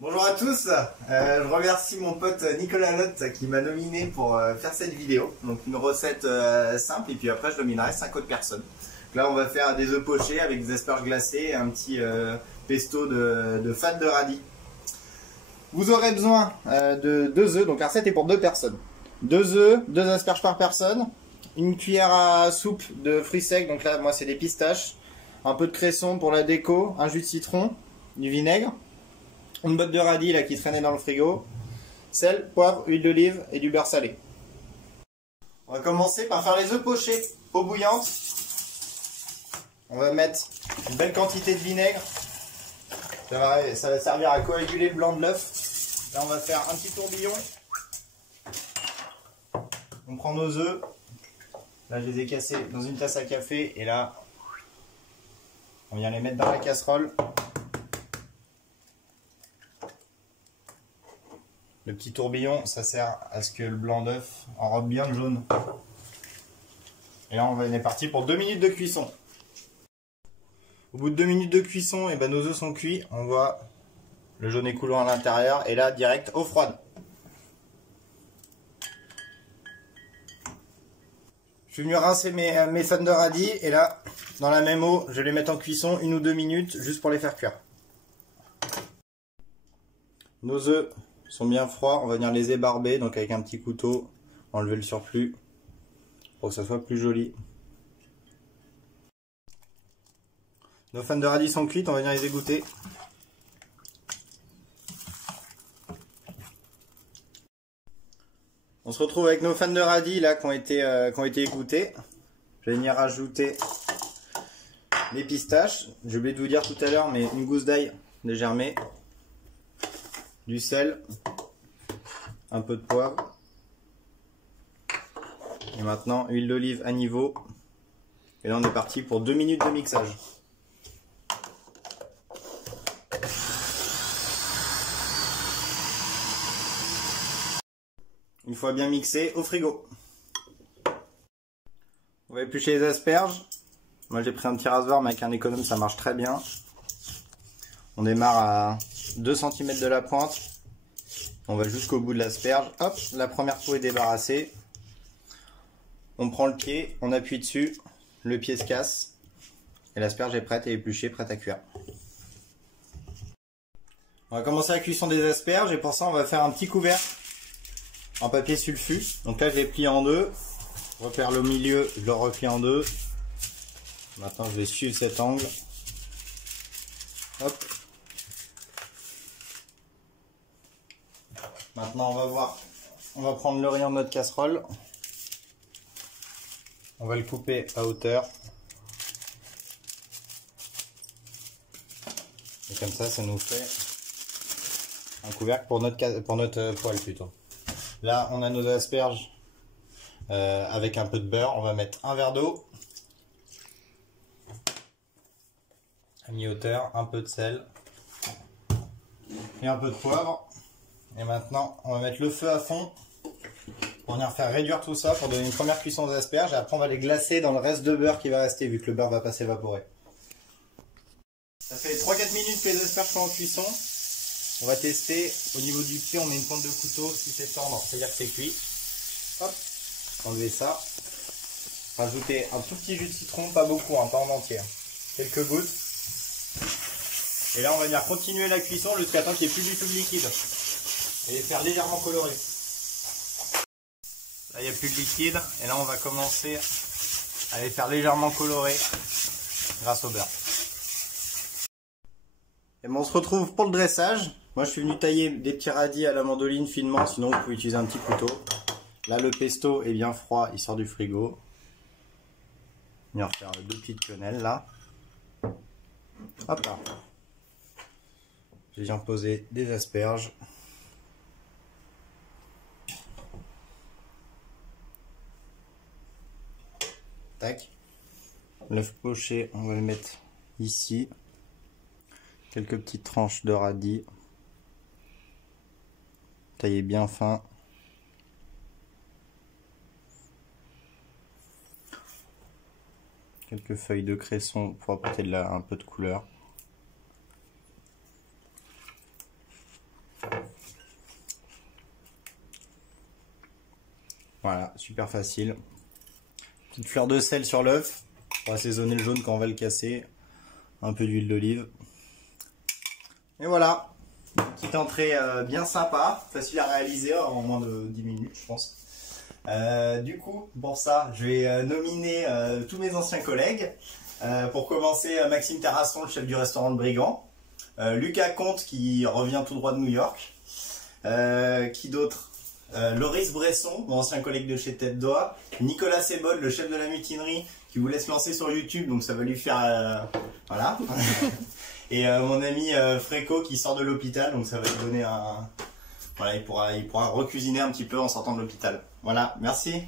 Bonjour à tous, je remercie mon pote Nicolas Lotte qui m'a nominé pour faire cette vidéo. Donc une recette simple et puis après je nominerai 5 autres personnes. Donc là on va faire des œufs pochés avec des asperges glacées et un petit pesto de fat de radis. Vous aurez besoin de 2 œufs, donc la recette est pour 2 personnes. 2 œufs, 2 asperges par personne, une cuillère à soupe de fruits secs, donc là moi c'est des pistaches, un peu de cresson pour la déco, un jus de citron, du vinaigre, une botte de radis là qui traînait dans le frigo, sel, poivre, huile d'olive et du beurre salé. On va commencer par faire les œufs pochés. Eau bouillante. On va mettre une belle quantité de vinaigre. Ça va servir à coaguler le blanc de l'œuf. Là on va faire un petit tourbillon. On prend nos œufs. Là je les ai cassés dans une tasse à café et là on vient les mettre dans la casserole. Le petit tourbillon, ça sert à ce que le blanc d'œuf enrobe bien le jaune. Et là, on est parti pour 2 minutes de cuisson. Au bout de 2 minutes de cuisson, et nos œufs sont cuits. On voit le jaune écoulant à l'intérieur. Et là, direct, eau froide. Je suis venu rincer mes fans de radis. Et là, dans la même eau, je vais les mettre en cuisson 1 ou 2 minutes, juste pour les faire cuire. Nos œufs sont bien froids, on va venir les ébarber, donc avec un petit couteau, enlever le surplus pour que ça soit plus joli. Nos fans de radis sont cuites, on va venir les égoutter. On se retrouve avec nos fans de radis là qui ont été égouttés. Je vais venir rajouter les pistaches. J'ai oublié de vous dire tout à l'heure, mais une gousse d'ail dégermée, du sel, un peu de poivre, et maintenant huile d'olive à niveau. Et là on est parti pour 2 minutes de mixage. Une fois bien mixé, au frigo. On va éplucher les asperges. Moi j'ai pris un petit rasoir, mais avec un économe ça marche très bien. On démarre à 2 cm de la pointe. On va jusqu'au bout de l'asperge. Hop, la première peau est débarrassée. On prend le pied, on appuie dessus. Le pied se casse. Et l'asperge est prête et épluchée, prête à cuire. On va commencer la cuisson des asperges. Et pour ça, on va faire un petit couvercle en papier sulfu. Donc là, je l'ai plié en deux. Je repère le milieu, je le replie en deux. Maintenant, je vais suivre cet angle. Hop. Maintenant, on va voir. On va prendre le rayon de notre casserole. On va le couper à hauteur. Et comme ça nous fait un couvercle pour notre poêle plutôt. Là, on a nos asperges avec un peu de beurre. On va mettre un verre d'eau. À mi-hauteur, un peu de sel. Et un peu de poivre. Et maintenant, on va mettre le feu à fond pour venir faire réduire tout ça pour donner une première cuisson aux asperges. Et après, on va les glacer dans le reste de beurre qui va rester vu que le beurre va pas s'évaporer. Ça fait 3-4 minutes que les asperges sont en cuisson. On va tester. Au niveau du pied, on met une pointe de couteau. Si c'est tendre, c'est-à-dire que c'est cuit. Hop, enlever ça. Rajouter un tout petit jus de citron, pas beaucoup, pas en entier. Quelques gouttes. Et là, on va venir continuer la cuisson jusqu'à temps qu'il n'y ait plus du tout de liquide. Et les faire légèrement colorer. Là, il n'y a plus de liquide. Et là, on va commencer à les faire légèrement colorer grâce au beurre. Et on se retrouve pour le dressage. Moi, je suis venu tailler des petits radis à la mandoline finement. Sinon, vous pouvez utiliser un petit couteau. Là, le pesto est bien froid. Il sort du frigo. On va faire 2 petites quenelles là. Hop là. Je viens poser des asperges. Tac. L'œuf poché, on va le mettre ici. Quelques petites tranches de radis. Taillé bien fin. Quelques feuilles de cresson pour apporter un peu de couleur. Voilà, super facile. Petite fleur de sel sur l'œuf pour assaisonner le jaune quand on va le casser. Un peu d'huile d'olive. Et voilà, une petite entrée bien sympa, facile à réaliser en moins de 10 minutes je pense. Du coup, pour ça, je vais nominer tous mes anciens collègues. Pour commencer, Maxime Terrasson, le chef du restaurant Le Brigand. Lucas Comte qui revient tout droit de New York. Qui d'autre? Loris Bresson, mon ancien collègue de chez Tête d'Oie. Nicolas Sebol, le chef de la mutinerie, qui voulait se lancer sur YouTube, donc ça va lui faire... voilà. Et mon ami Fréco qui sort de l'hôpital, donc ça va lui donner un... Voilà, il pourra recuisiner un petit peu en sortant de l'hôpital. Voilà, merci.